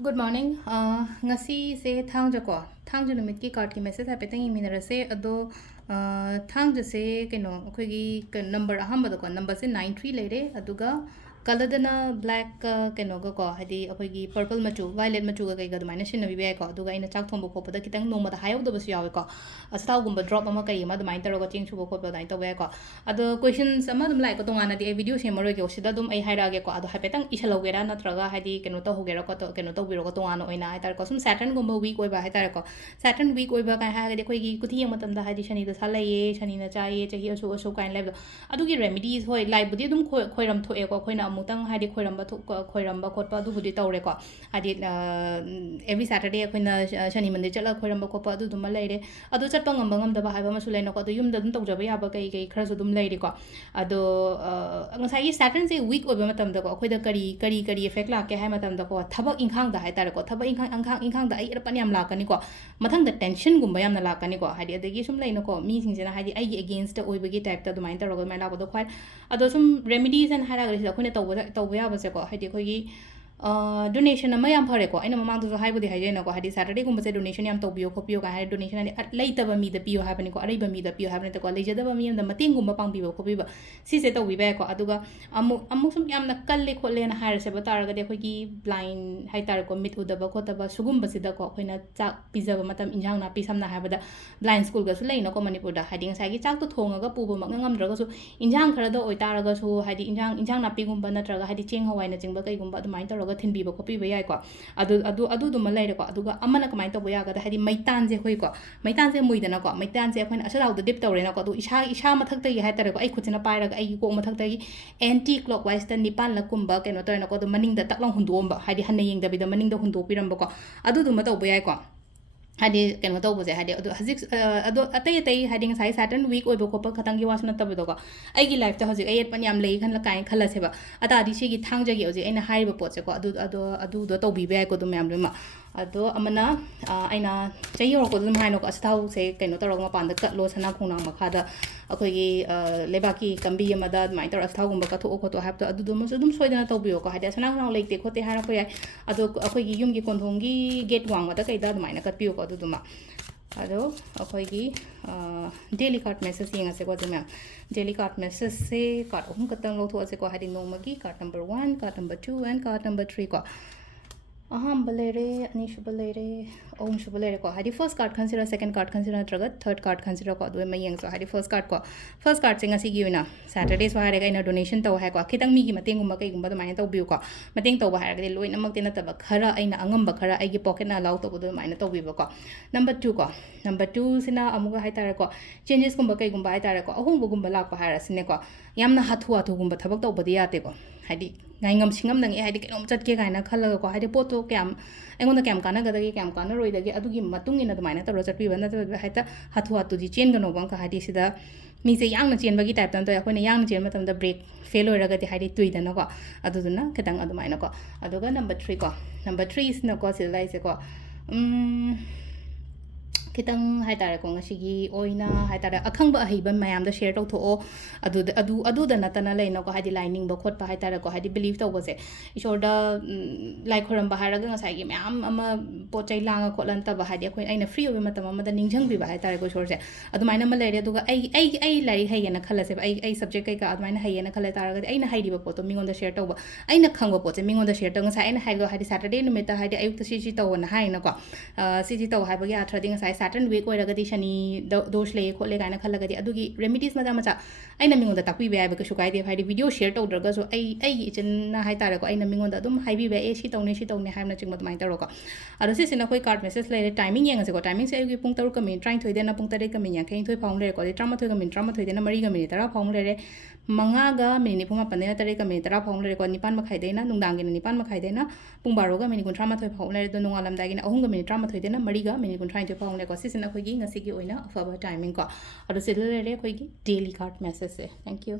Good morning. Ngasi se thangja ko. Thangja numit ki card ki message hai petang iminara se ado thangja se keno akhoi gi number ahamba ko number se 93 lere aduga color dana black keno ko hadi akhoi gi purple machu violet machu ga kai ga dumaina shin nabi bai ko aduga ina chak thombo ko pada kitang noma da hayok do basu yawe ko astaw gumba drop ama kai ma dumain taro ko ching chu ko da to bai ko ado questions ama dum like ko tongana di video se maro ge osida dum ai haira ge ko ado hai petang ishalogera natraga hadi keno to hogera ko to keno to biro ko tongana oina hai tar ko sum Saturn gumba week oi ba hai tar ko Saturn week oi ba kai ha ge khoi gi kuthi matam da hadi Shani da sala ye Shani na cha ye chahi asu asu kain live adu gi remedies hoi live budi dum khoiram thoe ko khoina mutang hadi khoiramba khoiramba khotpa adu budi tawre ko hadi every Saturday khoina Shani mandir chala khoiramba ko pa adu dum laire adu chatpa ngam ngam da ba ha ba masu laino ko adu yum da dum tawjaba ya ba kai kai khara su dum laire ko ado ngasai gi Saturn se week oi ba matam da ko khoi da kari effect la ke hai matam da ko thabak inkhang da hai tar ko thabak inkhang da ai pan yam la kani ko mathang da tension gumba yam na la kani ko hadi adagi sum laino ko mi sing sena hadi ai against the oi bagi type ta du main taro mai la ba do khwai ado sum remedies and hara ga khone tawba ya ba se ko hadi khoi gi donation ama yam phare ko aina mamang du hai budi hai jena ko hadi Saturday gumba se donation yam tawbiyo khopio ka hai donation ani leita ba mi da piyo ha bani ko arei ba mi da piyo ha bani ko leija da ba mi da mating gumba pang bi ba khopi ba si se tawbi ba ko aduga amu sum yam na kalle kholle na har se ba tar ga de khoi gi blind hai tar ko mit udaba ko ta ba sugum ba si da ko khoina chak pizza ba matam injang na pi samna ha ba da blind school ga su leina ko manipur da hadi ngai gi chak to thonga ga pu ba mak ngam dra ga su injang khara da oi tar ga su hadi injang na pi gumba na tra ga hadi cheng hawai na cheng ba kai gumba du main tar ga thin bi ba khopi ba yai ko adu du ma leire ko aduga amana kamai to boya ga da hadi maitan je hoi ko maitan je mui da na ko maitan je khoina asalaw da dip tawre na ko du isha mathak ta gi hai tar ko ai khutina pai ra ga ai ko mathak ta gi anti clockwise ta nipan la kumba keno to na ko du maning da taklang hundom ba hadi hanna yeng da bi da maning da hundo piram ba ko adu du ma to boya ko hadi keno to boje hadi adu hazik adu atai hadi ngai Saturn week oi ba ko pa khatang gi was na tab do ko ai gi life ta hazik ai pan yam lei khan la kai khala se ba ata di si gi thang ja gi oje aina hai ba pot se ko adu do to bi ba ko du myam lema ado amana aina chai yor ko dum hai no ko astau se keno to rong ma pan da kat lo sana khonang ma kha da akhoi gi lebaki kambi ma da mai tor astau gum ba ka tho ko to hap to adu dum dum soidana to bi ko hadi sana khonang leite khote hara ko ya ado akhoi gi yum gi konthong gi gate wang ma da kai da mai na kat pi ko adu duma ado akhoi gi daily card message yeng ase ko dum daily card message se card hum katang lo tho ase ko hadi no ma gi card number 1 card number 2 and card number 3 ko aham balere ani shubalere om shubalere ko hadi first card consider second card consider traga third card consider ko do mai yang so hadi first card singa si gi na Saturday so hare ga ina donation taw ha ko khitang mi gi mateng gum kai gum ba mai taw biu ko mateng taw ba ha ga loi namak te na ta ba khara aina angam ba khara ai gi pocket na law to do mai na taw bi ba ko number 2 sina amuga hai tar ko changes gum ba kai gum ba hai tar ko ahung gum ba lak pa ha ra sine ko yamna hathu gum ba thabak taw ba di ya te ko hadi ngai ngam singam nang e hadi kenom chat ke gaina khala ko hadi poto kyam engon kyam kana ga dagi kyam kana roi dagi adugi matung ina damaina taro chat pi bana ta haita hathu ji chen ga no bang ka hadi sida mi se yang na chen bagi type tan to ya koina yang chen matam da break fail oi raga ti hadi tui da na ko aduduna ketang adumaina ko aduga number 3 is na ko silai se ko kitang hai tar ko ngasi gi oina hai tar akhang ba hei ban mayam da share to tho adu da na tana leina ko hadi lining ba khot pa hai tar ko hadi believe to bose ishor da like khoram ba haraga ngasai gi mayam ama pochai langa khotlan ta ba hadi khoi aina free obi matam ama da ningjang bi ba hai tar ko shor se adu maina ma leire duga ai lari hai na khala se ai subject kai ka adu maina hai na khala tar ga aina hai ri ba poto mingon da share to ba aina khang ba poche mingon da share to ngasai aina hai go hadi Saturday numit ta hadi ayuk ta si to na hai na ko si to hai ba gi athra ding ngasai Saturn week oira ga di Shani dosh le khole ga na khala ga di adugi remedies macha aina mingon da takwi ba ba ka shukai de phai video share to dra ga so ai chen na hai tar ko aina mingon da dum hai bi ba e si tone hai na ching ma mai tar ko aro si sina koi card message le timing yang se ko timing se gi pung taru ka min trying thoi de na pung tare ka min yang kai thoi phang le ko di trama thoi ka min trama thoi de na mari ga min tara phang le manga ga min ni phuma pan de tare ka min tara phang le ko nipan ma khai de na nungdang gi nipan ma khai de na pung baro ga min kun trama thoi phang le do nungalam da gi na ahung ga min trama thoi de na mari ga min kun trying thoi phang le ko si sina khoi gi ngasi gi oina afaba timing ko aro se le khoi gi daily card message se thank you